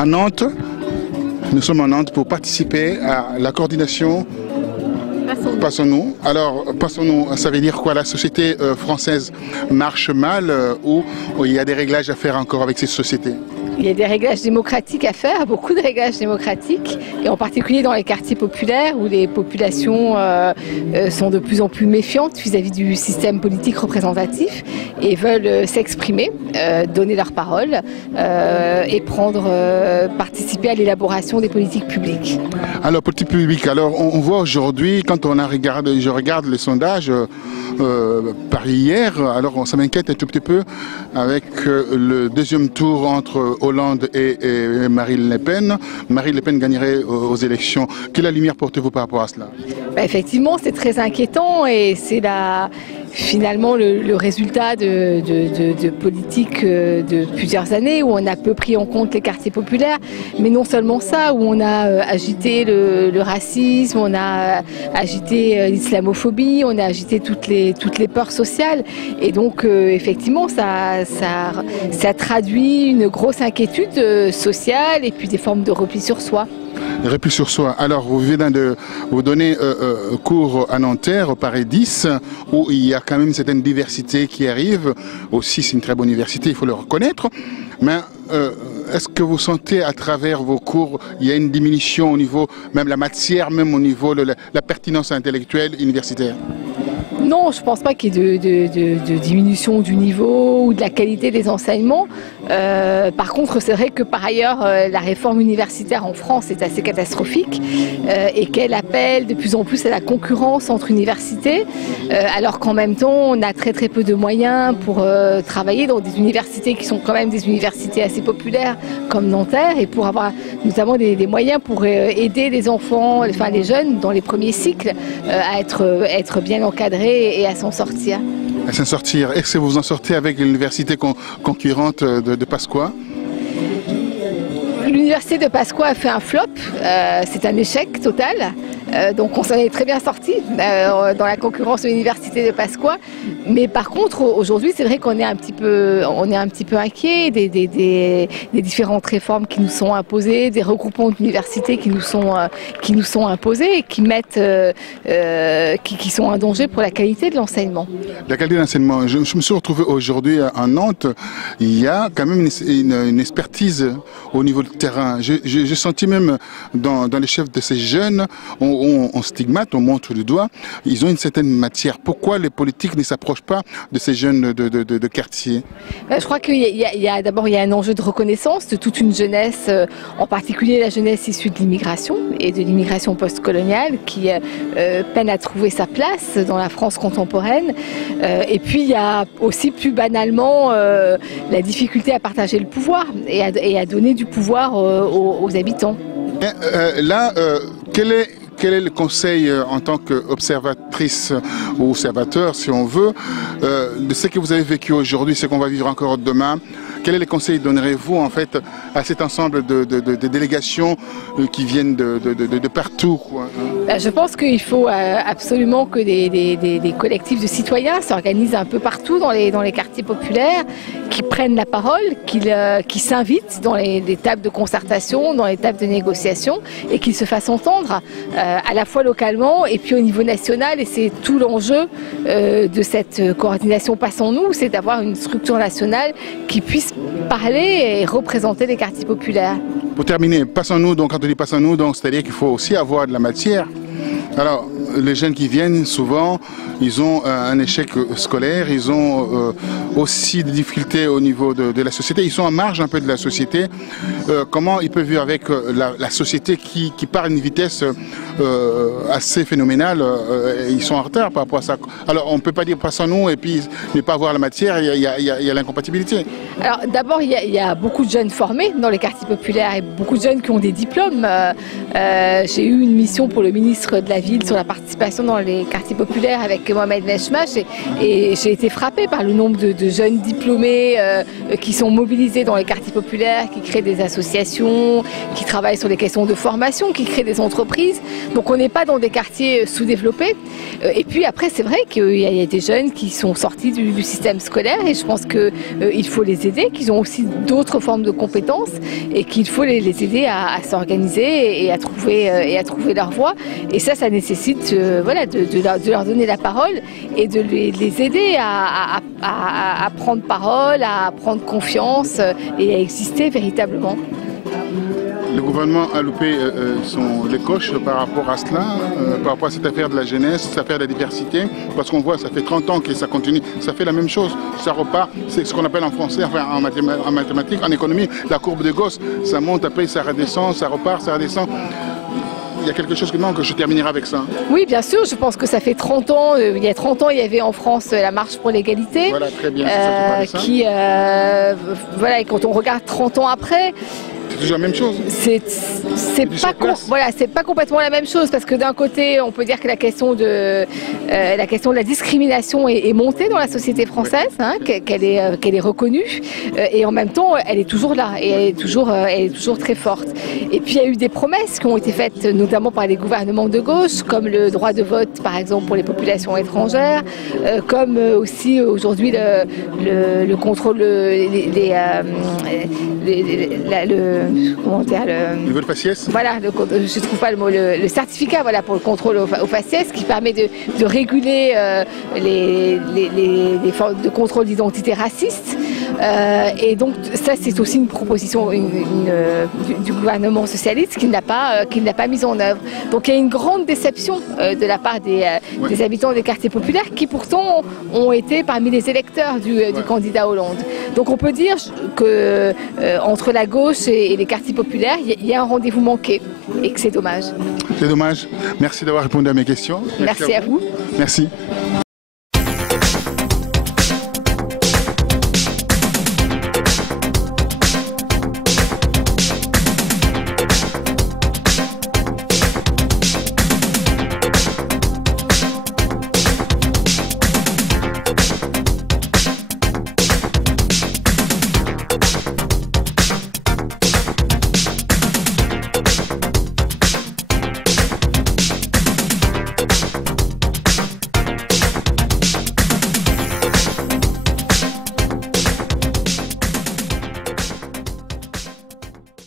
à Nantes. Nous sommes à Nantes pour participer à la coordination Passons-nous. Alors, Passons-nous, ça veut dire quoi? La société française marche mal ou il y a des réglages à faire encore avec ces sociétés? Il y a des réglages démocratiques à faire, beaucoup de réglages démocratiques, et en particulier dans les quartiers populaires où les populations sont de plus en plus méfiantes vis-à-vis du système politique représentatif et veulent s'exprimer, donner leur parole et participer à l'élaboration des politiques publiques. Alors, politique publique, alors on voit aujourd'hui, quand je regarde les sondages par hier, alors ça m'inquiète un tout petit peu avec le deuxième tour entre Hollande et Marine Le Pen. Marine Le Pen gagnerait aux élections. Quelle lumière portez-vous par rapport à cela? Effectivement, c'est très inquiétant et c'est finalement le résultat de politiques de plusieurs années où on a peu pris en compte les quartiers populaires, mais non seulement ça, où on a agité le racisme, on a agité l'islamophobie, on a agité toutes les peurs sociales, et donc effectivement ça traduit une grosse inquiétude sociale et puis des formes de repli sur soi. Repli sur soi. Alors, vous venez de vous donner cours à Nanterre, au Paris 10, où il y a quand même une certaine diversité qui arrive. Aussi, c'est une très bonne université, il faut le reconnaître. Mais est-ce que vous sentez à travers vos cours, il y a une diminution au niveau, même la matière, même au niveau de la pertinence intellectuelle universitaire? Non, je ne pense pas qu'il y ait de diminution du niveau ou de la qualité des enseignements. Par contre, c'est vrai que par ailleurs, la réforme universitaire en France est assez catastrophique et qu'elle appelle de plus en plus à la concurrence entre universités, alors qu'en même temps, on a très peu de moyens pour travailler dans des universités qui sont quand même des universités assez populaires comme Nanterre, et pour avoir notamment des moyens pour aider les enfants, enfin les jeunes dans les premiers cycles à être bien encadrés et à s'en sortir. À s'en sortir. Est-ce que vous en sortez avec l'université concurrente de Pasqua? L'université de Pasqua a fait un flop, c'est un échec total. Donc on s'en est très bien sorti dans la concurrence de l'université de Pasqua. Mais par contre, aujourd'hui, c'est vrai qu'on est un petit peu inquiet des différentes réformes qui nous sont imposées, des regroupements d'universités qui nous sont imposés et qui sont un danger pour la qualité de l'enseignement. La qualité de l'enseignement. Je me suis retrouvé aujourd'hui à Nantes. Il y a quand même une expertise au niveau du terrain. J'ai senti même dans les chefs de ces jeunes, on stigmate, on montre du doigt, ils ont une certaine matière. Pourquoi les politiques ne s'approchent pas de ces jeunes de quartier? Je crois qu'il y a d'abord un enjeu de reconnaissance de toute une jeunesse, en particulier la jeunesse issue de l'immigration et de l'immigration postcoloniale qui peine à trouver sa place dans la France contemporaine. Et puis il y a aussi plus banalement la difficulté à partager le pouvoir et à donner du pouvoir aux habitants. Quel est le conseil en tant qu'observatrice ou observateur, si on veut, de ce que vous avez vécu aujourd'hui, ce qu'on va vivre encore demain? Quels les conseils donnerez-vous en fait à cet ensemble de délégations qui viennent de partout, quoi? Je pense qu'il faut absolument que des collectifs de citoyens s'organisent un peu partout dans les quartiers populaires, qui prennent la parole, qui s'invitent dans les tables de concertation, dans les tables de négociation, et qu'ils se fassent entendre à la fois localement et puis au niveau national. Et c'est tout l'enjeu de cette coordination Passons-nous, c'est d'avoir une structure nationale qui puisse parler et représenter les quartiers populaires. Pour terminer, Passons-nous, donc quand on dit Passons-nous, c'est-à-dire qu'il faut aussi avoir de la matière. Alors, les jeunes qui viennent, souvent, ils ont un échec scolaire, ils ont aussi des difficultés au niveau de la société, ils sont en marge un peu de la société. Comment ils peuvent vivre avec la société qui part à une vitesse assez phénoménale, ils sont en retard par rapport à ça. Alors, on ne peut pas dire Passons-nous et puis ne pas avoir la matière, il y a l'incompatibilité. Alors, d'abord, il y a beaucoup de jeunes formés dans les quartiers populaires et beaucoup de jeunes qui ont des diplômes. J'ai eu une mission pour le ministre de la Ville sur la partie participation dans les quartiers populaires avec Mohamed Nechmach et j'ai été frappée par le nombre de jeunes diplômés qui sont mobilisés dans les quartiers populaires, qui créent des associations, qui travaillent sur les questions de formation, qui créent des entreprises. Donc on n'est pas dans des quartiers sous-développés. Et puis après, c'est vrai qu'il y a des jeunes qui sont sortis du système scolaire et je pense qu'il faut les aider, qu'ils ont aussi d'autres formes de compétences et qu'il faut les aider à s'organiser et à trouver leur voie. Et ça nécessite voilà, de leur donner la parole et de les aider à prendre parole, à prendre confiance et à exister véritablement. Le gouvernement a loupé les coches par rapport à cela, par rapport à cette affaire de la jeunesse, cette affaire de la diversité, parce qu'on voit, ça fait 30 ans que ça continue, ça fait la même chose, ça repart, c'est ce qu'on appelle en français, enfin en mathématiques, en économie, la courbe de Gauss, ça monte, après ça redescend, ça repart, ça redescend. Il y a quelque chose que je terminerai avec ça. Oui, bien sûr, je pense que ça fait 30 ans, il y a 30 ans, il y avait en France la marche pour l'égalité. Voilà, très bien, c'est ça qui parle de ça. Voilà, et quand on regarde 30 ans après, c'est toujours la même chose. C'est pas complètement la même chose parce que d'un côté, on peut dire que la question de la discrimination est montée dans la société française, hein, qu'elle est reconnue, et en même temps, elle est toujours là et elle est toujours très forte. Et puis il y a eu des promesses qui ont été faites, notamment par les gouvernements de gauche, comme le droit de vote, par exemple, pour les populations étrangères, comme aussi aujourd'hui le contrôle, comment dire, le niveau de faciès. Voilà, je trouve pas le mot, le certificat, voilà, pour le contrôle au faciès, qui permet de réguler les formes de contrôle d'identité raciste. Et donc ça, c'est aussi une proposition du gouvernement socialiste qui n'a pas mise en œuvre. Donc il y a une grande déception de la part des habitants des quartiers populaires qui pourtant ont été parmi les électeurs du candidat Hollande. Donc on peut dire que entre la gauche et les quartiers populaires, il y a un rendez-vous manqué et que c'est dommage. C'est dommage. Merci d'avoir répondu à mes questions. Merci à vous. Merci.